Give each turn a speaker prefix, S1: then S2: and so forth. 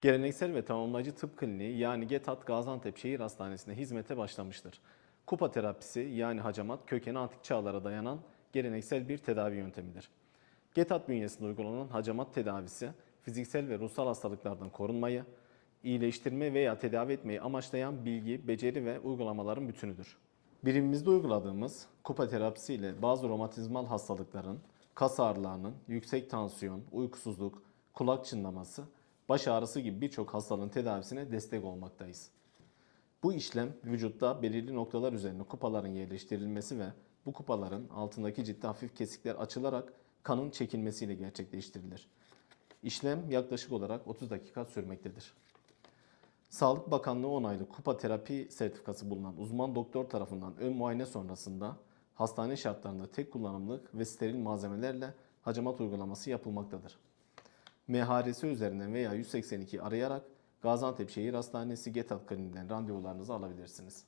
S1: Geleneksel ve tamamlayıcı tıp kliniği yani GETAT Gaziantep Şehir Hastanesi'nde hizmete başlamıştır. Kupa terapisi yani hacamat kökeni antik çağlara dayanan geleneksel bir tedavi yöntemidir. GETAT bünyesinde uygulanan hacamat tedavisi fiziksel ve ruhsal hastalıklardan korunmayı, iyileştirme veya tedavi etmeyi amaçlayan bilgi, beceri ve uygulamaların bütünüdür. Birimimizde uyguladığımız kupa terapisi ile bazı romatizmal hastalıkların, kas ağrılarının, yüksek tansiyon, uykusuzluk, kulak çınlaması, baş ağrısı gibi birçok hastalığın tedavisine destek olmaktayız. Bu işlem vücutta belirli noktalar üzerine kupaların yerleştirilmesi ve bu kupaların altındaki ciddi hafif kesikler açılarak kanın çekilmesiyle gerçekleştirilir. İşlem yaklaşık olarak 30 dakika sürmektedir. Sağlık Bakanlığı onaylı kupa terapi sertifikası bulunan uzman doktor tarafından ön muayene sonrasında hastane şartlarında tek kullanımlık ve steril malzemelerle hacamat uygulaması yapılmaktadır. MHRS üzerinden veya 182 arayarak Gaziantep Şehir Hastanesi GETAT Kliniğinden randevularınızı alabilirsiniz.